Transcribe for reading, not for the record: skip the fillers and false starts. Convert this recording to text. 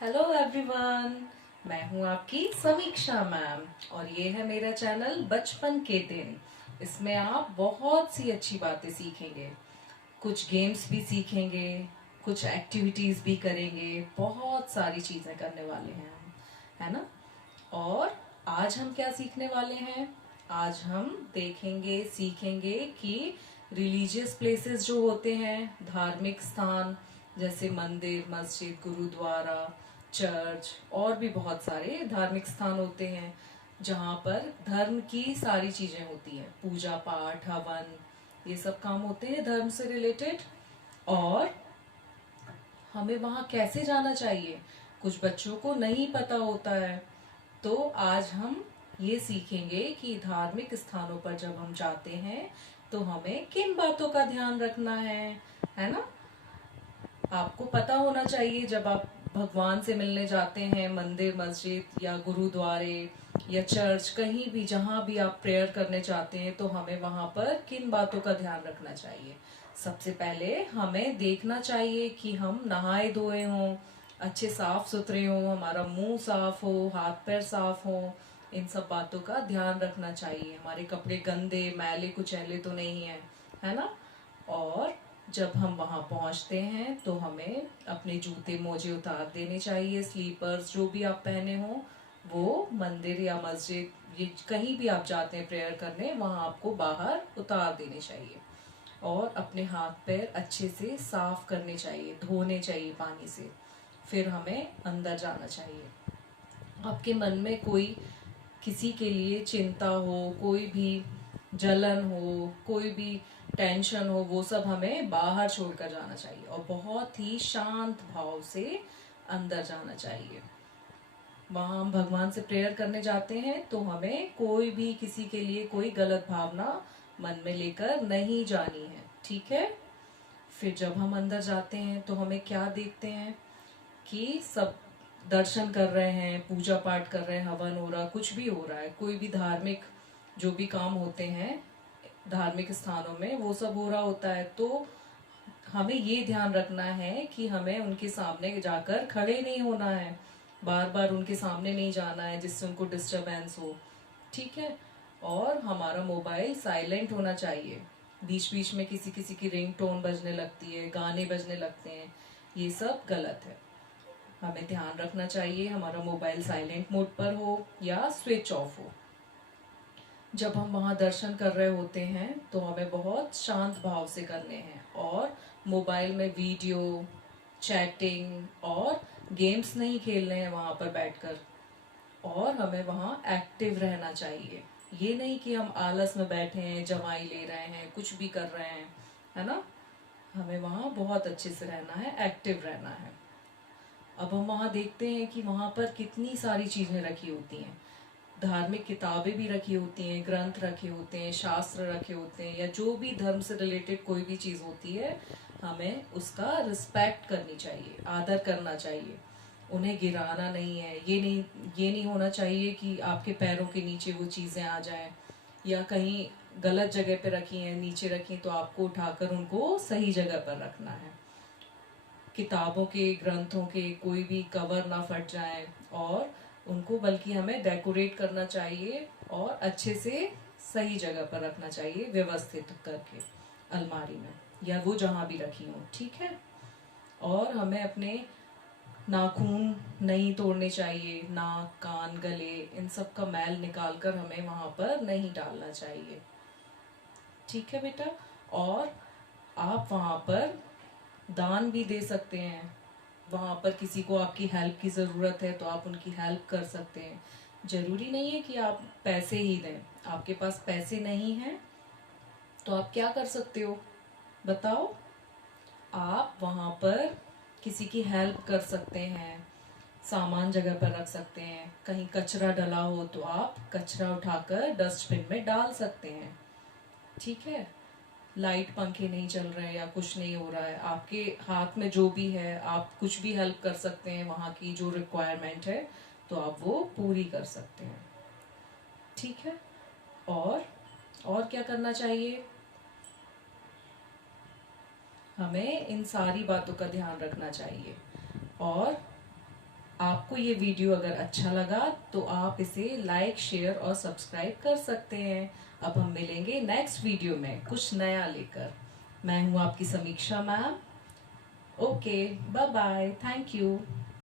Hello everyone. मैं हूं आपकी समीक्षा मैम और ये है मेरा चैनल बचपन के दिन। इसमें आप बहुत सी अच्छी बातें सीखेंगे, कुछ गेम्स भी सीखेंगे, कुछ एक्टिविटीज भी करेंगे, बहुत सारी चीजें करने वाले हैं हम, है ना। और आज हम क्या सीखने वाले हैं? आज हम देखेंगे सीखेंगे कि रिलीजियस प्लेसेस जो होते हैं, धार्मिक स्थान जैसे मंदिर, मस्जिद, गुरुद्वारा, चर्च और भी बहुत सारे धार्मिक स्थान होते हैं जहाँ पर धर्म की सारी चीजें होती हैं, पूजा पाठ, हवन, ये सब काम होते हैं धर्म से रिलेटेड। और हमें वहाँ कैसे जाना चाहिए, कुछ बच्चों को नहीं पता होता है। तो आज हम ये सीखेंगे कि धार्मिक स्थानों पर जब हम जाते हैं तो हमें किन बातों का ध्यान रखना है ना। आपको पता होना चाहिए जब आप भगवान से मिलने जाते हैं मंदिर, मस्जिद या गुरुद्वारे या चर्च, कहीं भी जहाँ भी आप प्रेयर करने चाहते हैं तो हमें वहां पर किन बातों का ध्यान रखना चाहिए। सबसे पहले हमें देखना चाहिए कि हम नहाए धोए हों, अच्छे साफ सुथरे हों, हमारा मुंह साफ हो, हाथ पैर साफ हो। इन सब बातों का ध्यान रखना चाहिए, हमारे कपड़े गंदे मैले कुचैले तो नहीं है ना। और जब हम वहां पहुंचते हैं तो हमें अपने जूते मोजे उतार देने चाहिए, स्लीपर्स जो भी आप पहने हो वो मंदिर या मस्जिद, ये कहीं भी आप जाते हैं प्रेयर करने, वहां आपको बाहर उतार देने चाहिए। और अपने हाथ पैर अच्छे से साफ करने चाहिए, धोने चाहिए पानी से। फिर हमें अंदर जाना चाहिए। आपके मन में कोई किसी के लिए चिंता हो, कोई भी जलन हो, कोई भी टेंशन हो, वो सब हमें बाहर छोड़कर जाना चाहिए और बहुत ही शांत भाव से अंदर जाना चाहिए। वहां हम भगवान से प्रेयर करने जाते हैं तो हमें कोई भी किसी के लिए कोई गलत भावना मन में लेकर नहीं जानी है, ठीक है। फिर जब हम अंदर जाते हैं तो हमें क्या देखते हैं कि सब दर्शन कर रहे हैं, पूजा पाठ कर रहे हैं, हवन हो रहा, कुछ भी हो रहा है, कोई भी धार्मिक जो भी काम होते हैं धार्मिक स्थानों में वो सब हो रहा होता है। तो हमें ये ध्यान रखना है कि हमें उनके सामने जाकर खड़े नहीं होना है, बार बार उनके सामने नहीं जाना है जिससे उनको डिस्टरबेंस हो, ठीक है। और हमारा मोबाइल साइलेंट होना चाहिए। बीच बीच में किसी किसी की रिंग टोन बजने लगती है, गाने बजने लगते हैं, ये सब गलत है। हमें ध्यान रखना चाहिए हमारा मोबाइल साइलेंट मोड पर हो या स्विच ऑफ हो। जब हम वहाँ दर्शन कर रहे होते हैं तो हमें बहुत शांत भाव से करने हैं और मोबाइल में वीडियो, चैटिंग और गेम्स नहीं खेलने हैं वहाँ पर बैठकर। और हमें वहाँ एक्टिव रहना चाहिए, ये नहीं कि हम आलस में बैठे हैं, जमाई ले रहे हैं, कुछ भी कर रहे हैं, है ना। हमें वहाँ बहुत अच्छे से रहना है, एक्टिव रहना है। अब हम वहाँ देखते हैं कि वहाँ पर कितनी सारी चीज़ें रखी होती हैं, धार्मिक किताबें भी रखी होती हैं, ग्रंथ रखे होते हैं, शास्त्र रखे होते हैं, या जो भी धर्म से रिलेटेड कोई भी चीज़ होती है हमें उसका रिस्पेक्ट करनी चाहिए, आदर करना चाहिए, उन्हें गिराना नहीं है। ये नहीं होना चाहिए कि आपके पैरों के नीचे वो चीज़ें आ जाएं, या कहीं गलत जगह पे रखी हैं, नीचे रखी तो आपको उठाकर उनको सही जगह पर रखना है। किताबों के, ग्रंथों के कोई भी कवर ना फट जाए और उनको बल्कि हमें डेकोरेट करना चाहिए और अच्छे से सही जगह पर रखना चाहिए, व्यवस्थित करके अलमारी में या वो जहाँ भी रखी हो, ठीक है। और हमें अपने नाखून नहीं तोड़ने चाहिए, नाक, कान, गले, इन सब का मैल निकाल कर हमें वहाँ पर नहीं डालना चाहिए, ठीक है बेटा। और आप वहाँ पर दान भी दे सकते हैं, वहाँ पर किसी को आपकी हेल्प की ज़रूरत है तो आप उनकी हेल्प कर सकते हैं। ज़रूरी नहीं है कि आप पैसे ही दें, आपके पास पैसे नहीं हैं तो आप क्या कर सकते हो बताओ। आप वहाँ पर किसी की हेल्प कर सकते हैं, सामान जगह पर रख सकते हैं, कहीं कचरा डला हो तो आप कचरा उठाकर डस्टबिन में डाल सकते हैं, ठीक है। लाइट पंखे नहीं चल रहे हैं या कुछ नहीं हो रहा है, आपके हाथ में जो भी है आप कुछ भी हेल्प कर सकते हैं, वहाँ की जो रिक्वायरमेंट है तो आप वो पूरी कर सकते हैं, ठीक है। और क्या करना चाहिए, हमें इन सारी बातों का ध्यान रखना चाहिए। और आपको ये वीडियो अगर अच्छा लगा तो आप इसे लाइक, शेयर और सब्सक्राइब कर सकते हैं। अब हम मिलेंगे नेक्स्ट वीडियो में कुछ नया लेकर। मैं हूँ आपकी Samiksha ma'am. Okay, bye bye, thank you.